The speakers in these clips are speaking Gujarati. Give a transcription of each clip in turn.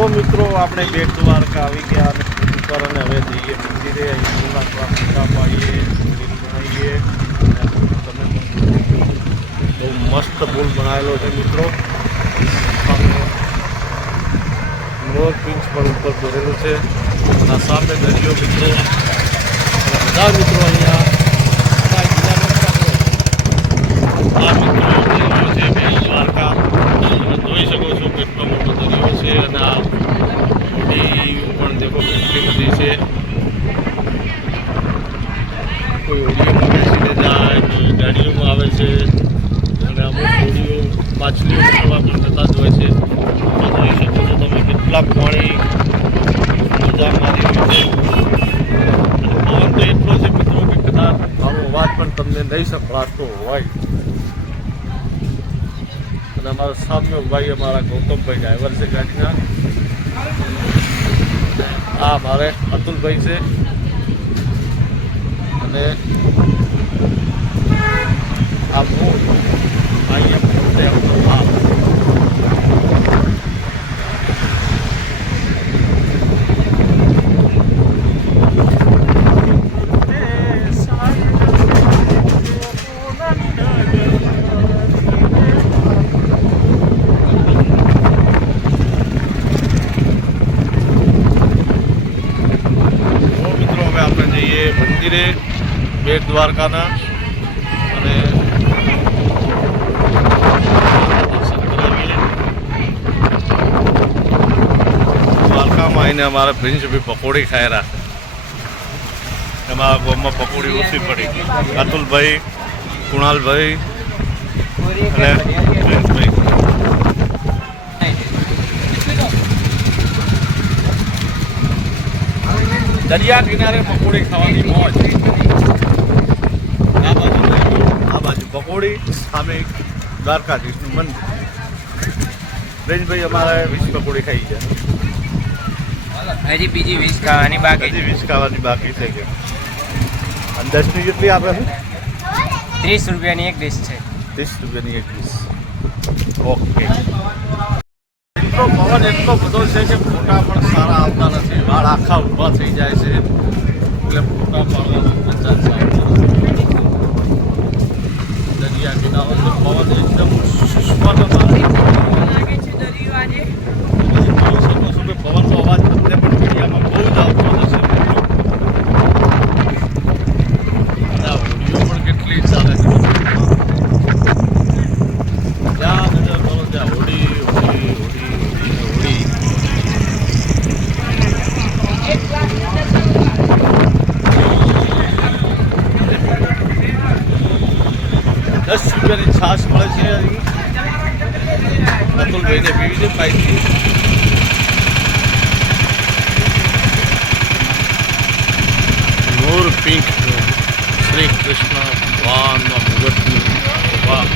તો મિત્રો આપણે બેટ દ્વારકા આવી ગયા અને ઉપર અને હવે જઈએ મંદિરે પાડીએ બનાવીએ. તમે બહુ મસ્ત પુલ બનાવેલો છે મિત્રો. મોર પિંચ પર ઉપર દોરેલું છે અને સામે દરિયો મિત્રો. બધા મિત્રો અહીંયા આ મિત્રો છે બેટ દ્વારકા. તમે જોઈ શકો છો કેટલો મોટો દરિયો છે અને આ હોડી પણ દેખો કેટલી બધી છે. કોઈ હોડીઓમાં બેસીને જાય, કોઈ ગાડીઓમાં આવે છે અને અમુક હોડીઓ માછલીઓ પકડવા પણ જતા જ હોય છે. જોઈ શકો છો તમે કેટલા પાણી મજા મારી રહ્યું છે. પવન તો એટલો છે મિત્રો કે કદાચ મારો અવાજ પણ તમને નહીં સંભળાતો હોય. અને અમારા સામે ભાઈ અમારા ગૌતમભાઈ ડ્રાઈવર છે ગાડીના. આ મારે અતુલભાઈ છે અને આ હું અહીંયા પોતે હા મંદિરે બેટ દ્વારકાના અને દ્વારકામાં આવીને અમારે પ્રિન્સભાઈ પકોડી ખાઈ રહ્યા. એમાં ગોમમાં પકોડી ઓછી પડી. અતુલભાઈ, કુણાલભાઈ અને પ્રિન્સભાઈ. દરિયા કિનારે પકોડી ખાવાની મોજ. આ બાજુ પકોડી, સામે દ્વારકાધીશનું મંદિર. પ્રિન્સભાઈ અમારે 20 પકોડી ખાઈ ગયા. હજી બીજી 20 ખાવાની બાકી. હજી 20 ખાવાની બાકી છે કે અને 10ની જેટલી આપણે 30 રૂપિયાની એક ડીશ છે. 30 રૂપિયાની એક ડીશ. ઓકે. પવન એટલો બધો છે કે ફોટા પણ સારા આવતા નથી. વાળ આખા ઊભા થઈ જાય છે એટલે ફોટા પાડવાનું પચાસ આવતા નથી. દરિયા કિનારો તો પવન એકદમ સુસ્વાદ પવનનો અવાજ તમને પણ મીડિયામાં બહુ જ આવતો હશે. અને આ હોડીઓ પણ કેટલી ચાલે છે. જ્યાં નજર કરો ત્યાં હોડી હોડી હોડી હોડી. 10 રૂપિયાની છાશ મળે છે. અતુલભાઈને પીવી છે પાઇપથી. મોર પિંક શ્રી કૃષ્ણ ભગવાનના મુગટની શોભા.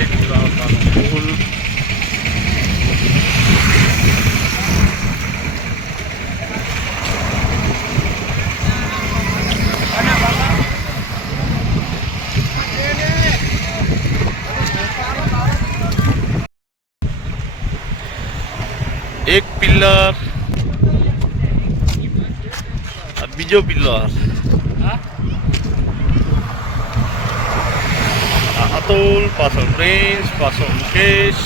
એક દ્વારકાનો પુલ. એક પિલ્લર, બીજો પિલ્લર. અતુલ, પાછળ પ્રિન્સ, પાછળ મુકેશ.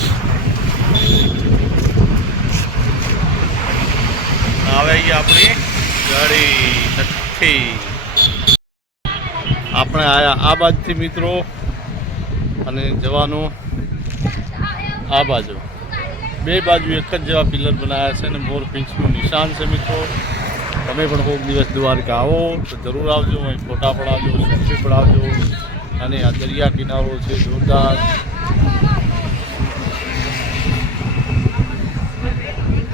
આવે આપણી ગાડી નથી. આપણે આયા આ બાજુથી મિત્રો અને જવાનું આ બાજુ. બે બાજુ એક જ જેવા પિલર બનાવ્યા છે અને મોર પિંચનું નિશાન છે મિત્રો. તમે પણ કોઈક દિવસ દ્વારકા આવો તો જરૂર આવજો. અહીં ફોટા પડાવજો, સેલ્ફી પડાવજો. અને આ દરિયા કિનારો છે જોરદાર.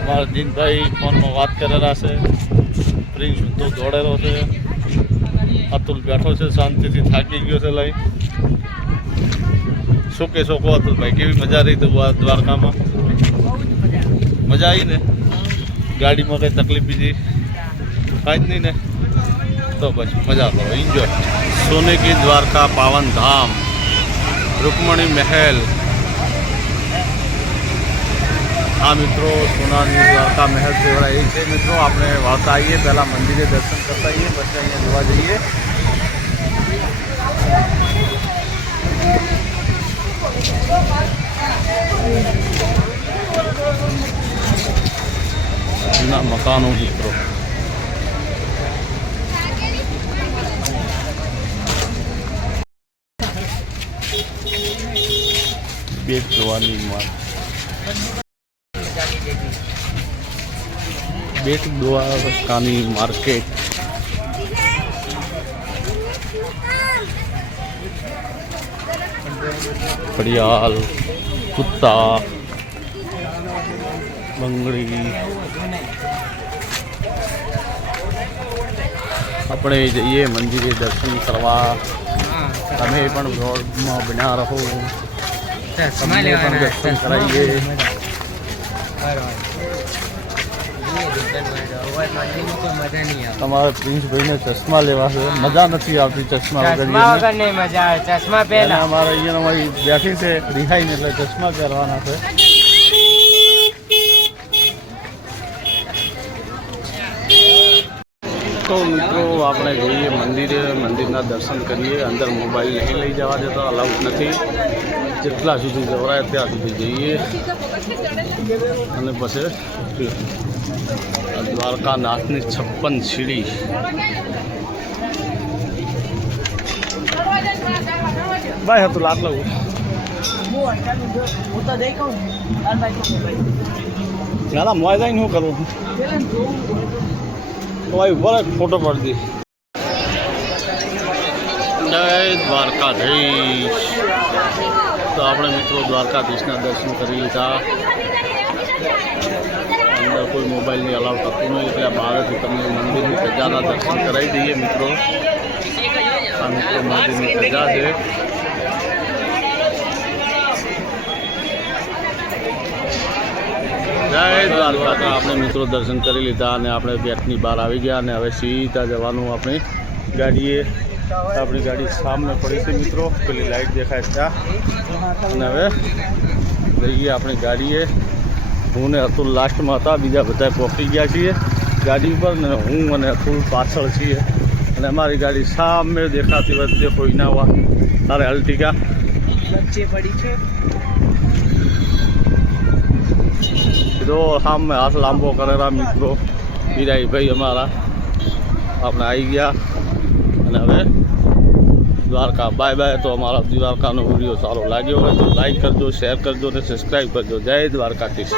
અમારા દિનભાઈ ફોનમાં વાત કરેલા છે. પ્રિન્સ તો દોડેલો છે. અતુલ બેઠો છે શાંતિથી, થાકી ગયો છે લઈ. શું કહેશો કહો અતુલભાઈ, કેવી મજા રહી દ્વારકામાં? મજા આવી ને? ગાડીમાં કંઈ તકલીફ બીજી કાંઈ જ નહીં ને? તો પછી મજા કરો, એન્જોય. સોને કી દ્વારકા પાવન ધામ, रुक्मणी महल આ મિત્રો સોનાની દ્વારકા મહેલ કેવડાય એ છે મિત્રો. આપણે વાળતા આવીએ, પહેલાં મંદિરે દર્શન કરતા આવીએ, પછી અહીંયા જોવા જઈએ. જૂના મકાનો મિત્રો. બેટ જોવાની બેટ દ્વારકાની માર્કેટ. ઘડિયાળ, કુત્તા, બંગડી. આપણે જઈએ મંદિરે દર્શન કરવા. તમે પણ બ્લોગમાં બન્યા રહો, તમને પણ દર્શન કરાવીએ. તમારે પ્રિન્સભાઈને ચશ્મા લેવા છે. મજા નથી આવતી ચશ્મા વગર. નહીં મજા આવે, ચશ્મા પહેલા. અમારે અહીંયા અમારી બેઠી છે રિહાઈને, એટલે ચશ્મા પહેરવાના છે. તો મિત્રો આપણે જઈએ મંદિરે, મંદિરના દર્શન કરીએ. અંદર મોબાઈલ નહીં લઈ જવા દેતા, અલાઉડ નથી. જેટલા સુધી જવરાય ત્યાં સુધી જઈએ અને પછી દ્વારકાનાથની 56 સીડી. ભાઈ હતું લાટ લઉં ચાલા મોય જાય શું કરવું. ભાઈ ઉપર ફોટો પાડી દે. જય દ્વારકાધીશ. તો આપણે મિત્રો દ્વારકાધીશના દર્શન કરી લીધા. અંદર કોઈ મોબાઈલની અલાઉ થતું નહીં, એટલે બહારથી તમને મંદિરની સજાના દર્શન કરાવી દઈએ મિત્રો. આ મિત્રો મંદિરની સજા છે. જય દ્વારકા. તો આપણે મિત્રો દર્શન કરી લીધા અને આપણે ગેટની બહાર આવી ગયા અને હવે સીધા જવાનું આપણી ગાડીએ. આપણી ગાડી સામે પડી છે મિત્રો, પેલી લાઈટ દેખાય ત્યાં. અને હવે જઈએ આપણી ગાડીએ. હું ને અતુલ લાસ્ટમાં હતા, બીજા બધા પહોંચી ગયા છીએ ગાડી ઉપર ને હું અને અતુલ પાછળ છીએ. અને અમારી ગાડી સામે દેખાતી વચ્ચે કોઈ ના હોવા તારે અલ્ટિકા વચ્ચે પડી છે. તો સામે હાથ લાંબો કરેલા મિત્રો વિરાઈ ભાઈ અમારા. આપણે આવી ગયા અને હવે દ્વારકા બાય બાય. તો અમારા દ્વારકાનો વિડીયો સારો લાગ્યો હોય તો લાઈક કરજો, શેર કરજો અને સબસ્ક્રાઈબ કરજો. જય દ્વારકાધીશ.